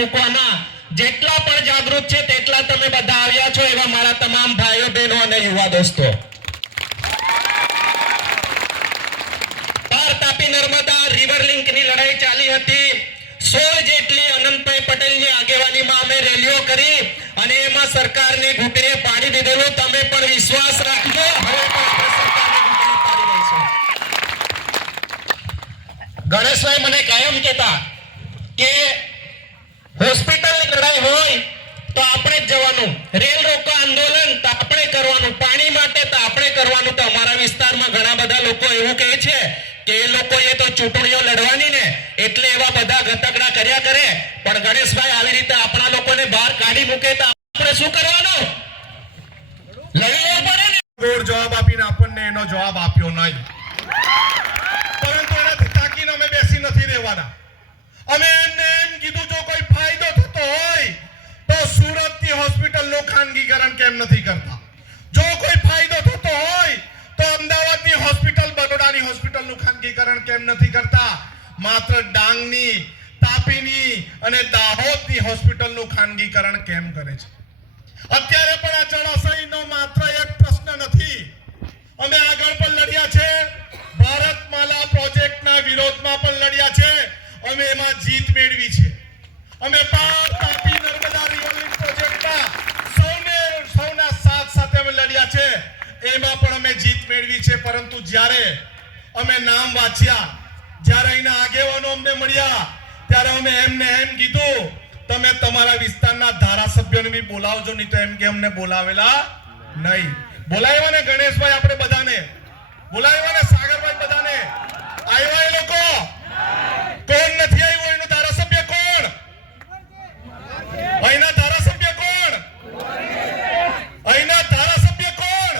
મૂકવામાં જેટલા પણ જાગૃત છે તેટલા તમે બધા આવ્યા છો એવા મારા તમામ ભાઈઓ બહેનો અને યુવા દોસ્તો. પાર તાપી નર્મદા રિવર લિંકની લડાઈ ચાલી હતી. 16 જેટલી અનંતભાઈ પટેલની આગેવાનીમાં અમે રેલીઓ કરી અને એમાં સરકારને ઘૂંટણે પાડી દીધેલું. તમે પણ વિશ્વાસ રાખજો, હવે પણ આપણે સરકારને ઘૂંટણે પાડી દઈશું. ગણેશભાઈ મને કાયમ કહેતા કે હોસ્પિટલની લડાઈ હોય તો આપણે જ જવાનું, રેલ રોકો આંદોલન તો આપણે કરવાનું, પાણી માટે તો આપણે કરવાનું. તો અમારા વિસ્તારમાં ઘણા બધા લોકો એવું કહે છે કે એ લોકોએ તો ચૂંટણીઓ લડવાની ને એટલે એવા બધા ગતકડા કર્યા કરે. પણ ગણેશભાઈ આવી રીતે આપણા લોકોને બહાર કાઢી મૂકે તો આપણે શું કરવાનું? લડી લેવું પડે ને. ગોળ જવાબ આપીને આપણને એનો જવાબ આપ્યો નહીં, પરંતુ એનાથી તાકીને અમે બેસી નથી રહેવાના. અમે એમને એમ કીધું જો કોઈ ફાયદો થતો હોય તો સુરતની હોસ્પિટલનું ખાનગીકરણ કેમ નથી કરતા? જો કોઈ ફાયદો થતો હોય તો અમદાવાદની હોસ્પિટલ, બરોડાની હોસ્પિટલનું ખાનગીકરણ કેમ નથી કરતા? માત્ર ડાંગની, તાપીની અને દાહોદની હોસ્પિટલનું ખાનગીકરણ કેમ કરે છે? અત્યારે પણ આ જળાશયનો માત્ર એક પ્રશ્ન નથી. અમે આગળ પણ લડ્યા છે, ભારતમાલા પ્રોજેક્ટના વિરોધમાં પણ લડ્યા છે, અમે એમાં જીત મેળવી છે. અમે પાર તાપી નર્મદા રિવર લિંક પ્રોજેક્ટમાં સૌના સાથ સાથે અમે લડ્યા છે, એમાં પણ અમે જીત મેળવી છે. પરંતુ જ્યારે અમે નામ વાંચ્યા, જ્યારે અહીંના આગેવાનો અમને મળ્યા, ત્યારે અમે એમને એમ કીધું તમે તમારા વિસ્તારના ધારાસભ્યોને બી બોલાવજો, નહીં તો એમ કે અમને બોલાવેલા નહીં. બોલાવ્યા ને ગણેશભાઈ? આપણે બધાને બોલાવ્યા ને? સાગરભાઈ બધાને આવ્યા? એ લોકો કોણ નથી આવ્યું? એનું ધારાસભ્ય કોણ? અહીંના ધારાસભ્ય કોણ? અહીંના ધારાસભ્ય કોણ?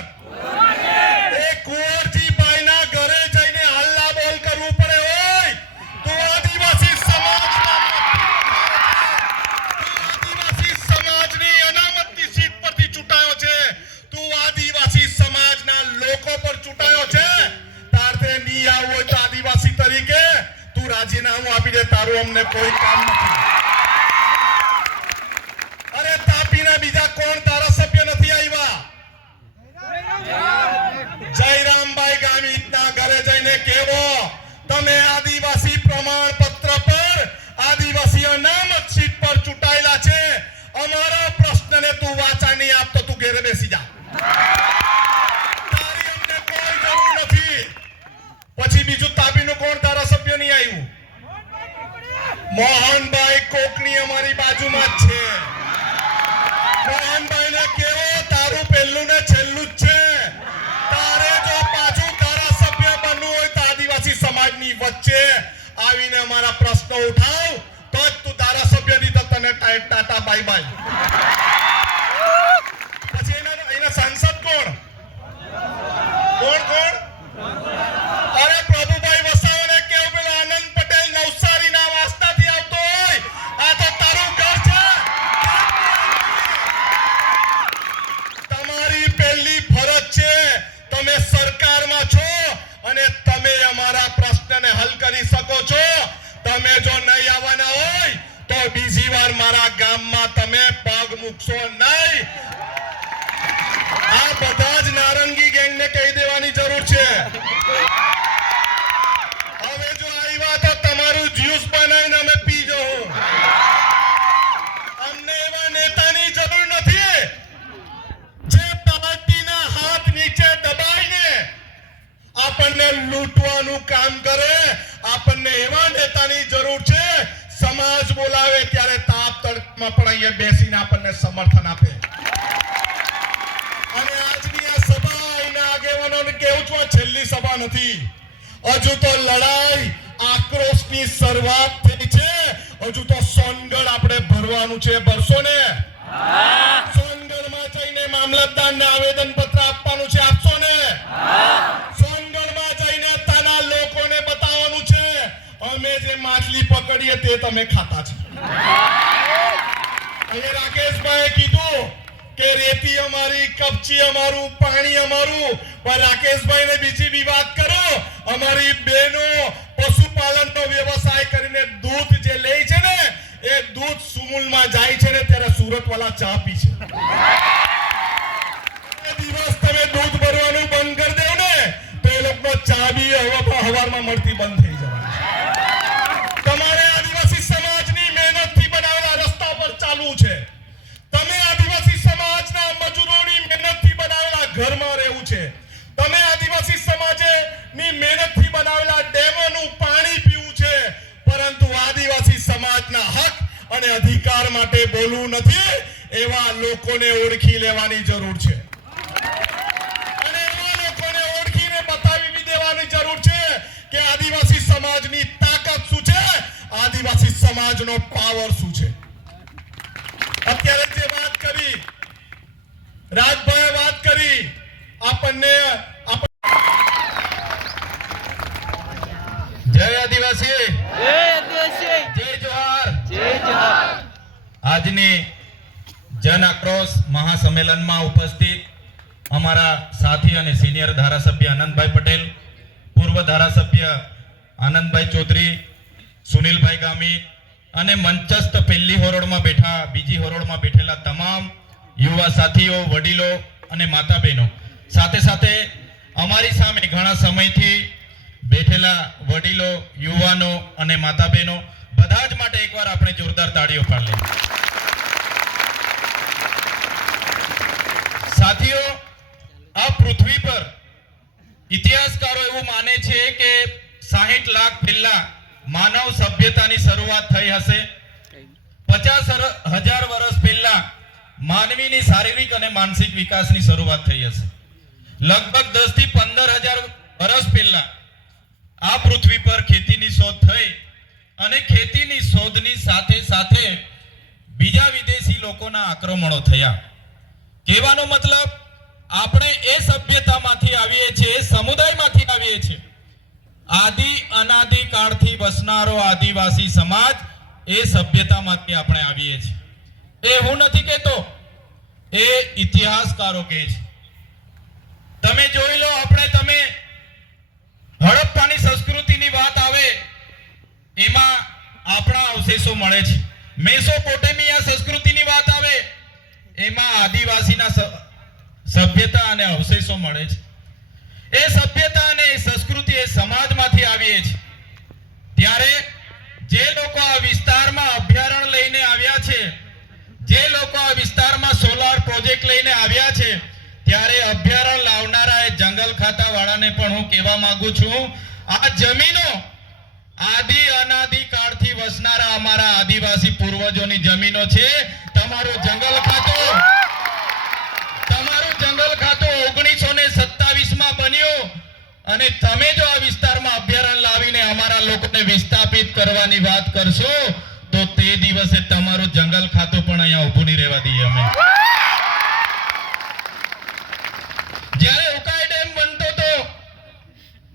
એ કુંવરજીભાઈના ઘરે જઈને હલ્લા બોલ કરવું પડે હોય તો આદિવાસી સમાજની અનામતની સીટ પરથી ચૂંટાયો છે, તું આદિવાસી સમાજના લોકો પર ચૂંટાયો છે. તારતે નહીં આવવું હોય તો આદિવાસી તરીકે તું રાજીનામું આપી દે, તારું અમને કોઈ કામ નથી. અરે તાપીના બીજા કોણ ધારાસભ્ય નથી આવ્યા? જયરામભાઈ ગામિતના ઘરે જઈને કહેવો તમે આદિવાસી પ્રમાણપત્ર પર, આદિવાસી અનામત સીટ પર ચૂંટાયેલા છે, અમારા પ્રશ્નને તું વાચા નહીં આપતો તું ઘરે બેસી જા, તારી અમને કોઈ જરૂર નથી. પછી બીજું તાપીનું કોણ ધારાસભ્ય નહીં આવ્યું? મોહનભાઈ કોકણી અમારી બાજુમાં જ છે. મોહનભાઈને કેવો તારું પહેલું ને છેલ્લું જ છે. તારે જો પાછું ધારાસભ્ય બનવું હોય તો આદિવાસી સમાજની વચ્ચે આવીને અમારા પ્રશ્નો ઉઠાવ, તો જ તું ધારાસભ્ય નહીં તો તને ટાટા બાય બાય. પછી એના સાંસદ કોણ? કોણ? અરે પ્રભુભાઈ વસાવાને કેવું પેલો આનંદ પટેલ નવસારીના વાસ્તાથી આવતો હોય, આ તો તારું ઘર છે. તમારી પહેલી ફરજ છે, તમે સરકારમાં છો અને તમે અમારા પ્રશ્નને હલ કરી શકો છો. તમે જો નહીં આવવાના હોય તો બીજી વાર મારા ગામમાં તમે પગ મૂકશો નહીં. આ બધા જ નારંગી ગેંગને કહી દેવાની જરૂર છે. હવે જો આવ્યા તો તમારું જ્યુસ બનાવીને અમે પી જવું. અમને એવા નેતાની જરૂર નથી જે પાર્ટીના હાથ નીચે દબાઈને આપણને લૂંટવાનું કામ કરે. આપણને એવા નેતાની જરૂર છે સમાજ બોલાવે ત્યારે તાપ તડકામાં પણ અહીંયા બેસીને આપણને સમર્થન આપે. અને આજની આ સભા એના આગેવાનોને કેવું છું, આ છેલ્લી સભા નથી. હજુ તો લડાઈ આક્રોશની શરૂઆત થઈ છે. હજુ તો સોનગઢ આપણે ભરવાનું છે. ભરશો ને? સોનગઢમાં જઈને મામલતદારને આવેદન પત્ર આપવાનું છે. આપશો ને? સોનગઢમાં જઈને તાના લોકોને બતાવવાનું છે અમે જે માછલી પકડીએ તે તમે ખાતા છો. અહીંયા રાકેશભાઈએ કીધું કે રેતી અમારી, કપચી અમારું, પાણી અમારું. પણ રાકેશભાઈને બીજી બી વાત કરો, અમારી બહેનો પશુપાલનનો વ્યવસાય કરીને દૂધ જે લે છે ને, એ દૂધ સુમૂળ વાળા ચા પી છે. એ દિવસ તમે દૂધ ભરવાનું બંધ કરી દેવ ને તો એ લોકોનો ચા બી હવારમાં મળતી બંધ થઈ જવાની. તમારે આદિવાસી સમાજની મહેનતથી બનાવેલા રસ્તા પર ચાલવું છે. તમે આદિવાસી સમાજના મજૂરોની મહેનતથી બનાવેલા ઘરમાં રહેવું છે. તમે આદિવાસી સમાજની મહેનતથી બનાવેલા ડેમોનું પાણી પીવું છે. પરંતુ આદિવાસી સમાજના હક અને અધિકાર માટે બોલવું નથી. એવા લોકોને ઓળખી લેવાની જરૂર છે અને એવા લોકોને ઓળખીને બતાવી બી દેવાની જરૂર છે કે આદિવાસી સમાજની તાકાત શું છે, આદિવાસી સમાજનો પાવર શું છે. અત્યારે જે વાત કરી રાજભાઈ, વાત કરી આપણને જય આદિવાસી, જય જોહાર. આજની જન આક્રોશ મહાસંમેલનમાં ઉપસ્થિત અમારા સાથી અને સિનિયર ધારાસભ્ય આનંદભાઈ પટેલ, પૂર્વ ધારાસભ્ય આનંદભાઈ ચૌધરી, સુનિલભાઈ ગામી અને મંચસ્થ પહેલી હરોળમાં બેઠા, બીજી હરોળમાં બેઠેલા તમામ યુવા સાથીઓ, વડીલો અને માતા બહેનો, સાથે સાથે અમારી સામે ઘણા સમયથી બેઠેલા વડીલો, યુવાનો અને માતા બહેનો, બધા જ માટે એકવાર આપણે જોરદાર તાળીઓ પાડી લઈએ. સાથીઓ, આ પૃથ્વી પર ઇતિહાસકારો એવું માને છે કે 60 લાખ પહેલા માનવ સભ્યતાની શરૂઆત થઈ હશે. 50,000 વર્ષ પહેલા માનવીની શારીરિક અને માનસિક વિકાસની શરૂઆત થઈ હશે. લગભગ 10 થી 15,000 વર્ષ પહેલા આ પૃથ્વી પર ખેતીની શોધ થઈ અને ખેતીની શોધની સાથે સાથે બીજા વિદેશી લોકોના આક્રમણો થયા. કહેવાનો મતલબ, આપણે એ સભ્યતામાંથી આવીએ છીએ, એ સમુદાયમાંથી આવીએ છીએ. આદિ અનાદિ કાળથી વસનારો આદિવાસી સમાજ, એ સભ્યતામાંથી આપણે આવીએ છીએ. એ હું નથી કહેતો, એ ઇતિહાસકારો કહે છે. તમે જોઈ લો, તમે હડપ્પાની સંસ્કૃતિની વાત આવે એમાં આપણા અવશેષો મળે છે. મેસોપોટેમિયા સંસ્કૃતિની વાત આવે એમાં આદિવાસીના સભ્યતા અને અવશેષો મળે છે. એ સભ્યતા અને સંસ્કૃતિ, એ સમાજમાંથી આવીએ છે. ત્યારે જે લોકો આ વિસ્તારમાં અભયારણ્ય લઈને આવ્યા છે, જે લોકો આ વિસ્તારમાં સોલાર પ્રોજેક્ટ લઈને આવ્યા છે, ત્યારે અભયારણ્ય લાવનારા એ જંગલ ખાતા વાળાને પણ હું કહેવા માંગુ છું, આ જમીનો આદિ અનાદિ કાળથી વસનારા અમારા આદિવાસી પૂર્વજોની જમીનો છે. તમારું જંગલ ખાતું 1927 માં બન્યું અને તમે જો આ વિસ્તારમાં અભયારણ્ય લાવીને અમારા લોકોને વિસ્થાપિત કરવાની વાત કરશો તો તે દિવસે તમારું જંગલ ખાતું પણ અહીંયા ઊભું નહીં રહેવા દઈએ અમે. જ્યારે ઉકાઈ ડેમ બનતો હતો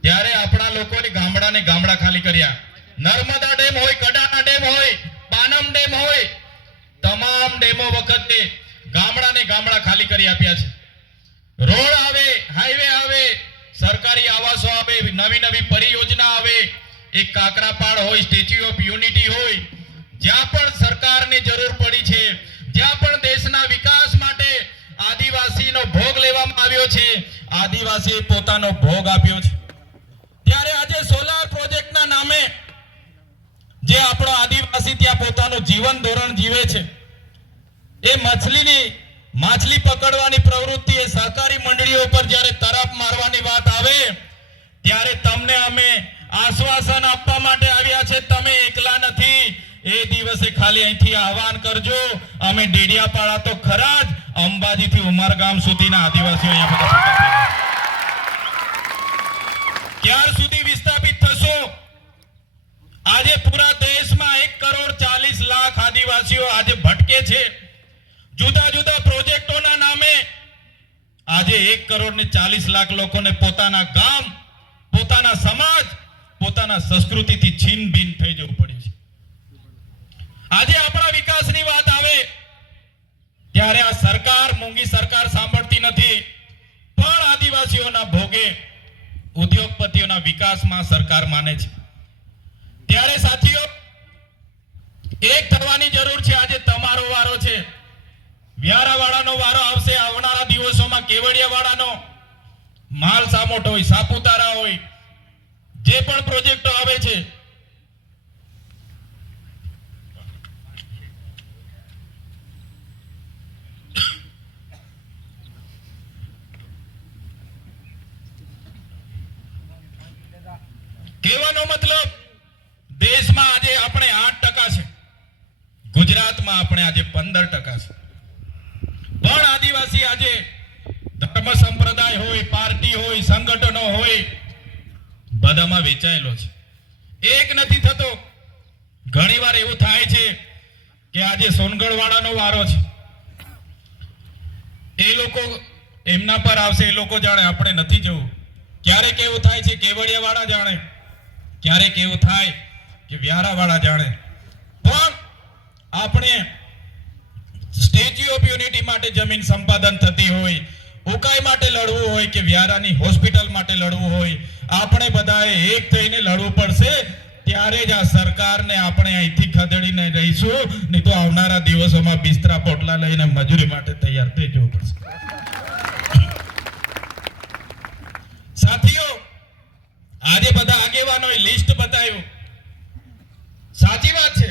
ત્યારે આપણા લોકોની ગામડા ખાલી કર્યા. નર્મદા ડેમ હોય, કડાના ડેમ હોય, પાનમ ડેમ હોય, તમામ ડેમો વખતે ગામડા ખાલી કરી આપ્યા છે. રોડ આવે, હાઈવે આવે, સરકારી આવાસો આવે, નવી પરિયોજના આવે, એક કાકરાપાડ હોય, સ્ટેચ્યુ ઓફ યુનિટી હોય, જ્યાં પણ સરકારની જરૂર પડી છે, જ્યાં પણ દેશના વિકાસ માટે આદિવાસીનો ભોગ લેવામાં આવ્યો છે, આદિવાસીએ પોતાનો ભોગ આપ્યો છે. ત્યારે આજે સોલાર પ્રોજેક્ટના નામે જે આપણો આદિવાસી ત્યાં પોતાનું જીવન ધોરણ જીવે છે, એ માછલી પકડવાની પ્રવૃત્તિ, એ સહકારી મંડળીઓ પર જ્યારે તરફ મારવાની વાત આવે ત્યારે તમને અમે આશ્વાસન આપવા માટે આવ્યા છે, તમે એકલા નથી. એ દિવસે ખાલી અહીંથી આહવાન કરજો, અમે ડેડિયાપાડા તો ખરા જ, અંબાજીથી ઉમરગામ સુધીના આદિવાસીઓ અહીંયા બધા ભેગા થયા. ક્યાર સુધી વિસ્થાપિત થશો? આજે પૂરા દેશમાં 1,40,00,000 આદિવાસીઓ આજે ભટકે છે. જુદા જુદા પ્રોજેક્ટોના નામે આજે 1,40,00,000 લોકોને પોતાના ગામ, પોતાના સમાજ, પોતાના સંસ્કૃતિથી છીન ભીન થઈ જવું પડ્યું છે. આજે આપણા વિકાસની વાત આવે ત્યારે આ સરકાર, મોંઘી સરકાર સાંભળતી નથી, પણ આદિવાસીઓના ભોગે, ઉદ્યોગપતિઓના વિકાસમાં સરકાર માને છે. ત્યારે સાથીઓ, એક થવાની જરૂર છે. આજે તમારો વારો છે. વ્યારાવાળાનો વારો આવશે. આવનારા દિવસોમાં કેવડિયાવાળાનો માલ સામોટ હોય, સાપુતારા હોય, જે પણ પ્રોજેક્ટો આવે છે કહેવાનો મતલબ દેશમાં આજે આપણે 8% છે, ગુજરાતમાં આપણે આજે 15% છે. પણ આદિવાસી આજે ધર્મ સંપ્રદાય હોય, પાર્ટી હોય, સંગઠનો હોય, બધામાં વેચાયેલો છે. એક નથી થતો. ઘણીવાર એવું થાય છે કે આજે સોનગઢવાળાનો વારો છે, એ લોકો એમના પર આવશે, એ લોકો જાણે આપણે નથી જવું. ક્યારેક એવું થાય છે કેવડિયાવાળા જાણે, ક્યારેક એવું થાય કે વ્યારાવાળા જાણે. પણ આપણે સ્ટેચ્યુ ઓફ યુનિટી માટે જમીન સંપાદન થતી હોય, ઉકાઈ માટે લડવું હોય કે વ્યારાની હોસ્પિટલ માટે લડવું હોય, આપણે બધાએ એક થઈને લડવું પડશે. ત્યારે જ આ સરકારને આપણે અહીંથી ખદેડીને રહીશું, નહીં તો આવનારા દિવસોમાં બિસ્તરા પોટલા લઈને મજૂરી માટે તૈયાર થઈ જવું પડશે. સાથીઓ, આજે બધા આગેવાનોએ લિસ્ટ બતાવ્યું. સાચી વાત છે.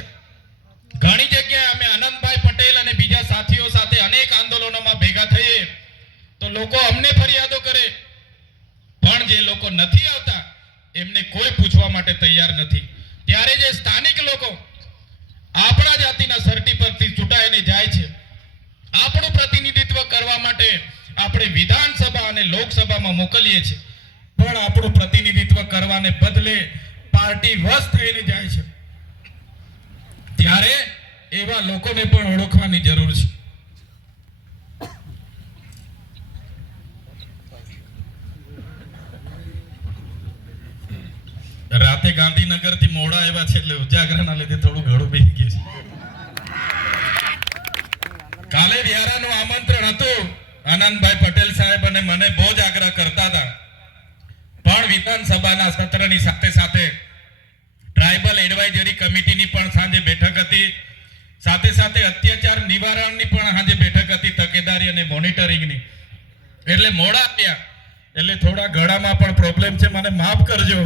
ઘણી જગ્યાએ અમે આનંદભાઈ પટેલ અને બીજા સાથીઓ સાથે અનેક આંદોલનોમાં ભેગા થઈએ તો લોકો અમને ફરિયાદો કરે, પણ જે લોકો નથી આવતા એમને કોઈ પૂછવા માટે તૈયાર નથી. ત્યારે જે સ્થાનિક લોકો આપણા જાતિના સર્ટી પરથી ચૂંટાઈને જાય છે, આપણું પ્રતિનિધિત્વ કરવા માટે આપણે વિધાનસભા અને લોકસભામાં મોકલીએ છીએ, પણ આપણું પ્રતિનિધિત્વ કરવાને બદલે પાર્ટી વશ થઈને જાય છે. ત્યારે એવા લોકોને પણ ઓળખવાની જરૂર છે. રાતે ગાંધીનગર થી મોડા આવ્યા છે એટલે ઉજાગરાના લીધે થોડું ઘણું બેસી ગયું છે. કાલે વ્યારાનું આમંત્રણ હતું. આનંદભાઈ પટેલ સાહેબ અને મને બહુ જ આગ્રહ કરતા હતા, પણ વિધાનસભાના સત્રની સાથે સાથે ટ્રાઇબલ એડવાઇઝરી કમિટીની પણ સાંજે બેઠક હતી, સાથે સાથે અત્યાચાર નિવારણની પણ સાંજે બેઠક હતી, તકેદારી અને મોનિટરિંગની. એટલે મોડા આવ્યા, એટલે થોડા ગળામાં પણ પ્રોબ્લેમ છે, મને માફ કરજો.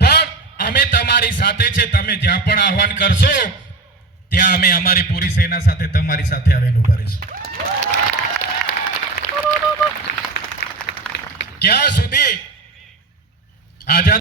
પણ અમે તમારી સાથે છે. તમે જ્યાં પણ આહવાન કરશો ત્યાં અમે અમારી પૂરી સેના સાથે તમારી સાથે આવીને ઉભા રહીશું. ક્યાં સુધી આઝાદ